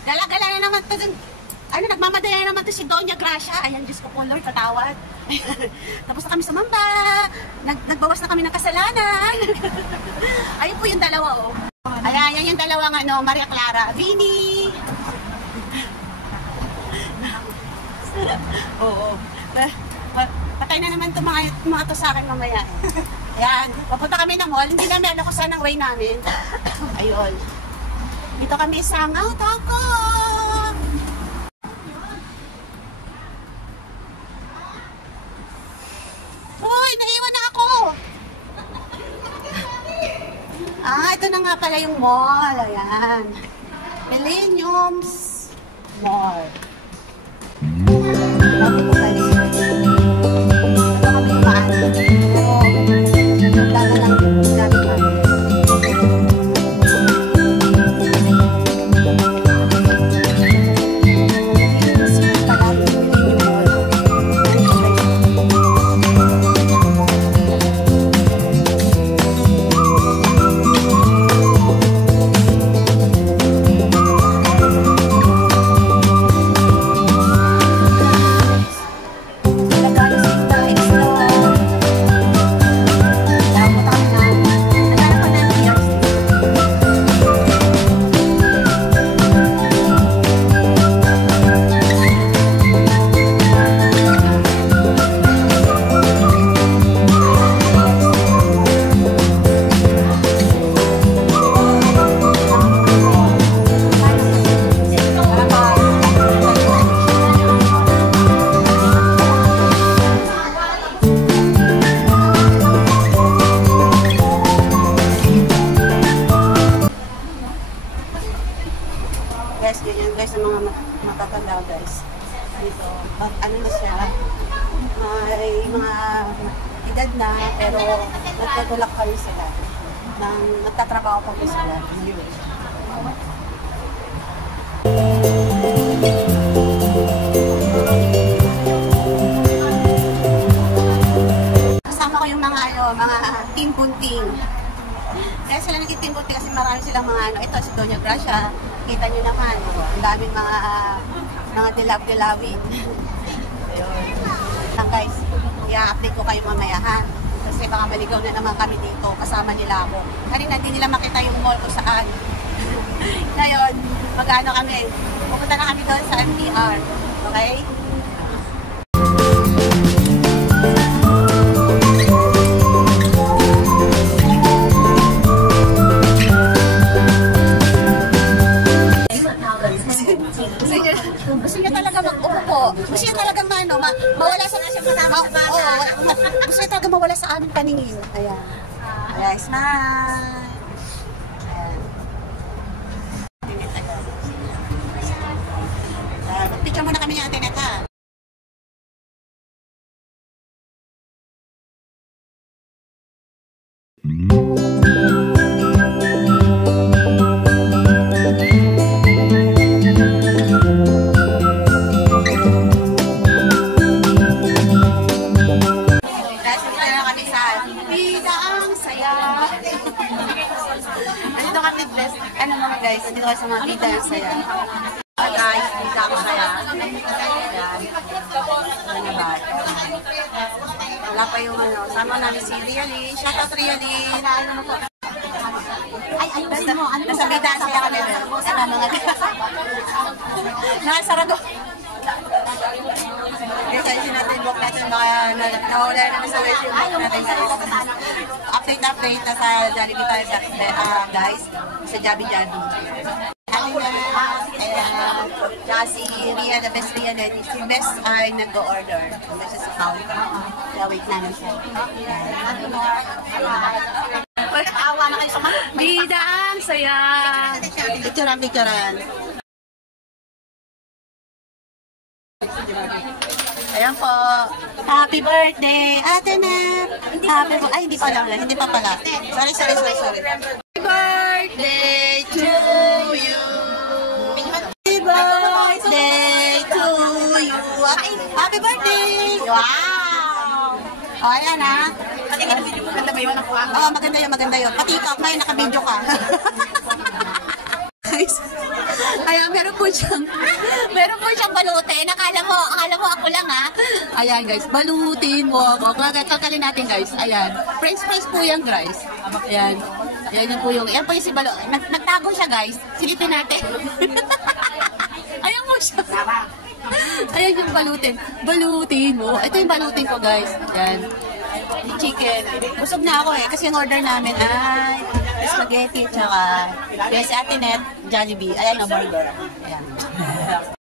Gala-gala na naman to dun. Ano, nagmamadaya naman to si Doña Gracia. Ayan, Diyos ko po, Lord, katawad. Tapos na kami sumamba. Nagbawas na kami ng kasalanan. Ayun po yung dalawa, oh. Ayan, yan yung dalawang, ano, Maria Clara. Vinny! Oo. Patay na naman to mga to sa akin mamaya. Ayan, papunta kami ng mall. Hindi namin alam kung saan ang way namin. Ayun. Dito kami sa Out Ako! Uy, naiwan na ako! Ito na nga pala yung mall. Ayan. Millenniums Mall. Bago ko pala. Ito kami paano. Pero, dala lang yung gamit namin. Guys, ang mga matatanda guys. Dito, ano na siya, may mga edad na, pero nagtutulak kami sila. Nagtatrabaho pa sila. Kasama ko yung mga team bunting. Kaya sila naging team bunting kasi marami silang mga ito si Doña Gracia. Kita nyo naman, ang daming mga dilab-dilawin. Ayun. Lang guys, i-update ko kayo mamayahan. Kasi baka maligaw na naman kami dito, kasama nila ako. Kanina hindi nila makita yung mall ko saan. Ngayon, mag-ano kami, pupunta na kami doon sa MTR. Okay? Gusto niya talaga mag-upo. Gusto niya talaga mawala sa gusto niya talaga mawala sa aming paningin. Ayan. Ayan, smile. Ayan. Mag-picture muna kami ng Ate Neta. Ano mga guys, dito kayo sa mga bida yung saya. Guys, bida ako saya. Ayan. Ano ba? Wala pa yung ano. Sama namin si Rialyn. Shout out Rialyn. Ano mo po? Ay, ayusin mo. Nasa bida saya kami. Ano mga guys? Nakasarago. Guys, ayusin natin book natin. Baka nawala namin sa wish yung book natin guys. Update na sa Jollibee tayo guys. Sa Jabi Jabi. Happy na. Tsaka si Ria, the best Ria na. Si Best ay nag-o-order. Kasi siya sa counter. Kaya wait namin siya. Awa na kayo sa mga. Bida ang saya. Picturean. Ayan po. Happy birthday, Ate Nat. Happy birthday. Ay, hindi pa lang. Hindi pa pala. Sorry. Happy birthday to you. Happy birthday to you. Happy birthday. Wow. O, ayan ha. Patingin ang video mo. Maganda ba yun? Oo, maganda yun. Pati ikaw, ngayon naka-video ka. Guys, ayan meron po siyang balutin. Akala mo ako lang ha. Ayan guys, balutin mo ako. Kakalin natin guys. Ayan. French fries po yan guys. Ayan. Ayan po yung si Balo. Nagtago siya guys. Silipin natin. Ayan po siya. Ayan yung balutin. Balutin mo. Ito yung balutin ko guys. Ayan. Yung chicken. Busog na ako kasi yung order namin ay spaghetti tsaka si Ate Net, Jollibee. Ayan na burger. Ayan.